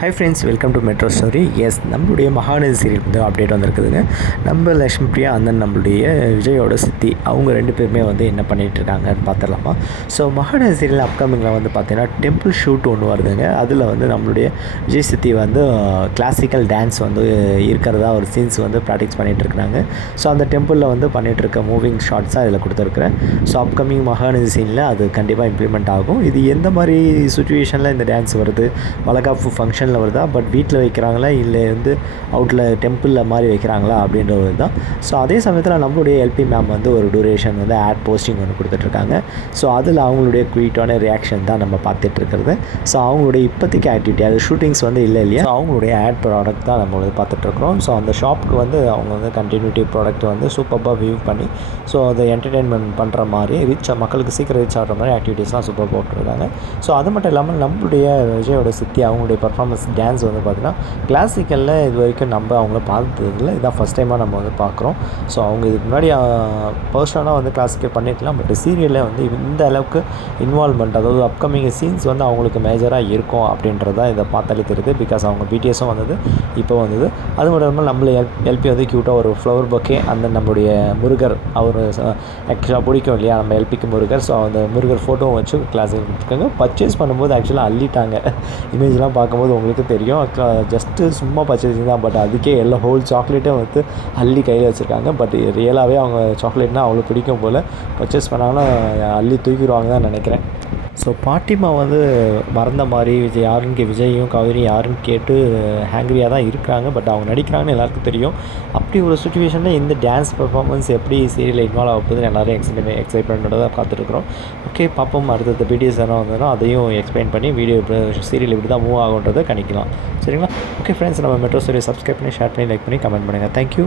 High friends, welcome to metro story. Yes, நம்மளுடைய Mahanadi serial வந்து update வந்திருக்குதுங்க. நம்ம லக்ஷ்மி பிரியா அண்ணன் நம்மளுடைய விஜயோட சித்தி அவங்க 2 பேருமே வந்து என்ன பண்ணிகிட்டு இருக்காங்கன்னு பார்த்துடலாமா. ஸோ மகாநதி சீரியல் அப்கமிங்கில் வந்து பார்த்தீங்கன்னா டெம்பிள் ஷூட் ஒன்று வருதுங்க. அதில் வந்து நம்மளுடைய விஜய் சித்தி வந்து கிளாசிக்கல் டான்ஸ் வந்து இருக்கிறதா ஒரு சீன்ஸ் வந்து ப்ராக்டிஸ் பண்ணிகிட்டு இருக்கிறாங்க. ஸோ அந்த டெம்பிளில் வந்து பண்ணிகிட்ருக்க மூவிங் ஷார்ட்ஸாக இதில் கொடுத்துருக்குறேன். ஸோ அப்கமிங் மகாநதி சீனில் அது கண்டிப்பாக இம்ப்ளிமெண்ட் ஆகும். இது எந்த மாதிரி சுச்சுவேஷனில் இந்த டான்ஸ் வருது, வளகாப்பு ஃபங்க்ஷன் வருதா, பட் வீட்டில் வைக்கிறாங்களா இல்லை வந்து அவுட்டில் டெம்பிளில் மாதிரி வைக்கிறாங்களா அப்படின்றது தான். ஸோ அதே சமயத்தில் நம்மளுடைய எல்பி மேம் வந்து ஒரு டூரேஷன் வந்து ஆட் போஸ்டிங் வந்து கொடுத்துட்ருக்காங்க. ஸோ அதில் அவங்களுடைய குயிட்டான ரியாக்ஷன் தான் நம்ம பார்த்துட்ருக்கிறது. ஸோ அவங்களுடைய இப்போதைக்கு ஆக்டிவிட்டி அது ஷூட்டிங்ஸ் வந்து இல்லை இல்லையா, ஸோ அவங்களுடைய ஆட் ப்ராடக்ட் தான் நம்ம வந்து பார்த்துட்ருக்குறோம். ஸோ அந்த ஷாப்புக்கு வந்து அவங்க வந்து கண்டினியூட்டி ப்ராடக்ட் வந்து சூப்பராக வியூ பண்ணி ஸோ அதை என்டர்டெயின்மெண்ட் பண்ணுற மாதிரி மக்களுக்கு சீக்கிரம் ரீச் ஆகிற மாதிரி ஆக்டிவிட்டீஸ்லாம் சூப்பர் போட்டுருக்காங்க. ஸோ அது மட்டும் இல்லாமல் நம்மளுடைய விஜயோட சித்தி அவங்களுடைய பர்ஃபார்மன்ஸ் டான்ஸ் வந்து பார்த்திங்கன்னா கிளாசிக்கலில் இது வரைக்கும் நம்ம அவங்கள பார்த்ததில்லை. இதான் ஃபஸ்ட் டைமாக நம்ம வந்து பார்க்குறோம். ஸோ அவங்க இதுக்கு முன்னாடி பர்சனலாக வந்து கிளாசிக்கல் பண்ணியிருக்கலாம், பட் சீரியலில் வந்து இந்த அளவுக்கு இன்வால்மெண்ட், அதாவது அப்கமிங் சீன்ஸ் வந்து அவங்களுக்கு மேஜராக இருக்கும் அப்படின்றத இதை பார்த்தாலே தெரியுது. பிகாஸ் அவங்க பிடிஎஸும் வந்தது, இப்போ வந்தது. அது மட்டும் இல்லாமல் நம்மளை எல்பி வந்து க்யூட்டாக ஒரு ஃப்ளவர் பக்கே அந்த நம்மளுடைய முருகர் அவர் ஆக்சுவலாக பிடிக்கும் இல்லையா நம்ம எல்பிக்கு முருகர். ஸோ அந்த முருகர் ஃபோட்டோவும் வச்சு கிளாஸில் கொடுத்துருக்காங்க. பர்ச்சேஸ் பண்ணும்போது ஆக்சுவலாக அள்ளிட்டாங்க. இமேஜ்லாம் பார்க்கும்போது உங்களுக்கு தெரியும். ஜஸ்ட்டு சும்மா பர்ச்சேசிங் தான், பட் அதுக்கே எல்லா ஹோல் சாக்லேட்டும் வந்து அள்ளி கையில் வச்சுருக்காங்க. பட் ரியலாகவே அவங்க சாக்லேட்னால் அவ்வளோ பிடிக்கும் போல். பர்ச்சேஸ் பண்ணாங்கன்னா அள்ளி தூக்கிடுவாங்க தான் நினைக்கிறேன். ஸோ பாட்டிமா வந்து மறந்த மாதிரி விஜயும் காவேரியும் யாருன்னு கேட்டு ஹேங்க்ரியாக தான் இருக்கிறாங்க. பட் அவங்க நடிக்கிறாங்கன்னு எல்லாருக்கும் தெரியும். அப்படி ஒரு சுச்சுவேஷனில் இந்த டான்ஸ் பெர்ஃபார்மன்ஸ் எப்படி சீரியலில் இன்வால்வ் ஆகுதுன்னு எல்லோரும் எக்ஸைட்மெண்ட்டோட பார்த்துட்ருக்குறோம். ஓகே, பார்ப்போம். அடுத்தது பிடிஎஸ் எல்லாம் வந்ததுன்னா அதையும் எக்ஸ்பிளைன் பண்ணி வீடியோ சீரியல் இப்படி தான் மூவ் ஆகுன்றதை கணிக்கலாம். சரிங்களா? ஓகே ஃப்ரெண்ட்ஸ், நம்ம மெட்ரோ ஸ்டோரியை சப்ஸ்கிரைப் பண்ணி, ஷேர் பண்ணி, லைக் பண்ணி, கமெண்ட் பண்ணுங்கள். தேங்க்யூ.